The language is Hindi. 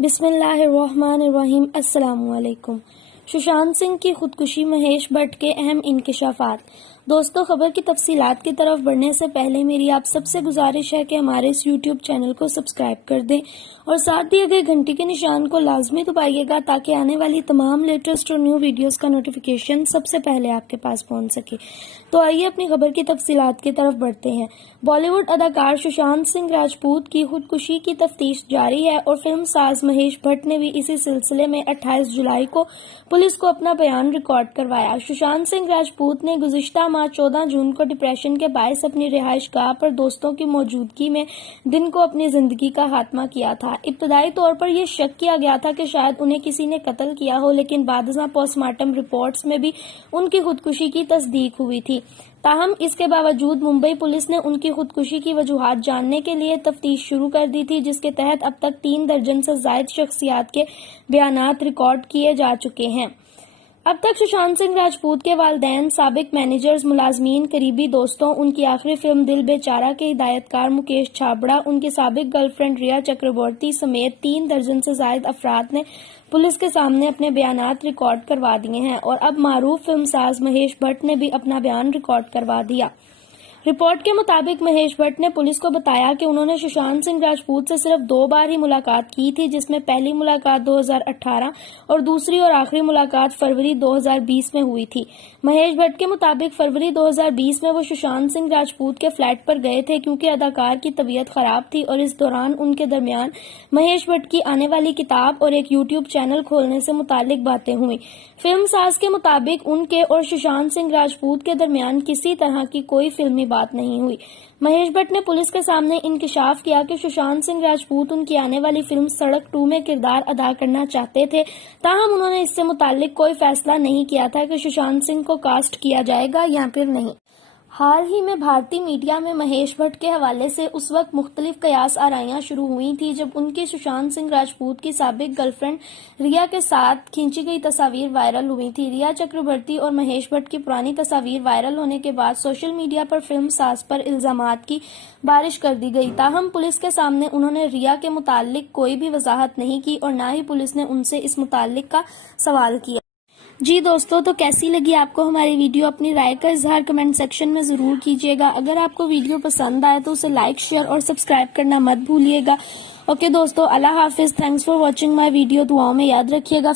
बिस्मिल्लाहिर्रहमानिर्रहीम। अस्सलामुअलैकुम। सुशांत सिंह की खुदकुशी, महेश भट्ट के अहम इंकशाफात। दोस्तों, खबर की तफसीलात की तरफ बढ़ने से पहले मेरी आप सबसे गुजारिश है कि हमारे इस यूट्यूब चैनल को सब्सक्राइब कर दें और साथ दिए गए घंटी के निशान को लाजमी दबाइएगा ताकि आने वाली तमाम लेटेस्ट और न्यू वीडियोस का नोटिफिकेशन सबसे पहले आपके पास पहुंच सके। तो आइए अपनी खबर की तफसीलात की तरफ बढ़ते हैं। बॉलीवुड अदाकार सुशांत सिंह राजपूत की खुदकुशी की तफ्तीश जारी है और फिल्म साज महेश भट्ट ने भी इसी सिलसिले में 28 जुलाई को पुलिस को अपना बयान रिकॉर्ड करवाया। सुशांत सिंह राजपूत ने गुज़िश्ता माह 14 जून को डिप्रेशन के बायस अपनी रिहाइशगाह पर दोस्तों की मौजूदगी में दिन को अपनी जिंदगी का खात्मा किया था। इब्तदाई तौर पर यह शक किया गया था कि शायद उन्हें किसी ने कत्ल किया हो, लेकिन बादशाह पोस्टमार्टम रिपोर्ट्स में भी उनकी खुदकुशी की तस्दीक हुई थी। ताहम इसके बावजूद मुंबई पुलिस ने उनकी खुदकुशी की वजूहात जानने के लिए तफ्तीश शुरू कर दी थी, जिसके तहत अब तक 3 दर्जन से जायद शख्सियात के बयानात रिकॉर्ड किए जा चुके हैं। अब तक सुशांत सिंह राजपूत के वालिदैन, साबिक मैनेजर्स, मुलाजमीन, करीबी दोस्तों, उनकी आखिरी फिल्म दिल बेचारा के हिदायतकार मुकेश छाबड़ा, उनकी साबिक गर्लफ्रेंड रिया चक्रवर्ती समेत 3 दर्जन से जायद अफराद ने पुलिस के सामने अपने बयानात रिकॉर्ड करवा दिए हैं और अब मारूफ फिल्मसाज महेश भट्ट ने भी अपना बयान रिकॉर्ड करवा दिया। रिपोर्ट के मुताबिक महेश भट्ट ने पुलिस को बताया कि उन्होंने सुशांत सिंह राजपूत से सिर्फ 2 बार ही मुलाकात की थी, जिसमें पहली मुलाकात 2018 और दूसरी और आखिरी मुलाकात फरवरी 2020 में हुई थी। महेश भट्ट के मुताबिक फरवरी 2020 में वो सुशांत सिंह राजपूत के फ्लैट पर गए थे क्योंकि अदाकार की तबीयत खराब थी और इस दौरान उनके दरमियान महेश भट्ट की आने वाली किताब और एक यूट्यूब चैनल खोलने से मुतालिक बातें हुई। फिल्म साज के मुताबिक उनके और सुशांत सिंह राजपूत के दरमियान किसी तरह की कोई फिल्मी बात नहीं हुई। महेश भट्ट ने पुलिस के सामने इंकशाफ किया कि सुशांत सिंह राजपूत उनकी आने वाली फिल्म सड़क 2 में किरदार अदा करना चाहते थे, ताहम उन्होंने इससे मुताल्लिक कोई फैसला नहीं किया था कि सुशांत सिंह को कास्ट किया जाएगा या फिर नहीं। हाल ही में भारतीय मीडिया में महेश भट्ट के हवाले से उस वक्त मुख्तलिफ कयास आराइयां शुरू हुई थी जब उनकी सुशांत सिंह राजपूत की साबिक गर्लफ्रेंड रिया के साथ खींची गई तस्वीर वायरल हुई थी। रिया चक्रवर्ती और महेश भट्ट की पुरानी तस्वीर वायरल होने के बाद सोशल मीडिया पर फिल्म साज पर इल्जामात की बारिश कर दी गई। ताहम पुलिस के सामने उन्होंने रिया के मुताल्लिक कोई भी वजाहत नहीं की और न ही पुलिस ने उनसे इस मुताल्लिक का सवाल किया। जी दोस्तों, तो कैसी लगी आपको हमारी वीडियो? अपनी राय का इजहार कमेंट सेक्शन में जरूर कीजिएगा। अगर आपको वीडियो पसंद आए तो उसे लाइक, शेयर और सब्सक्राइब करना मत भूलिएगा। ओके दोस्तों, अल्लाह हाफिज। Thanks for watching my video. दुआओं में याद रखिएगा।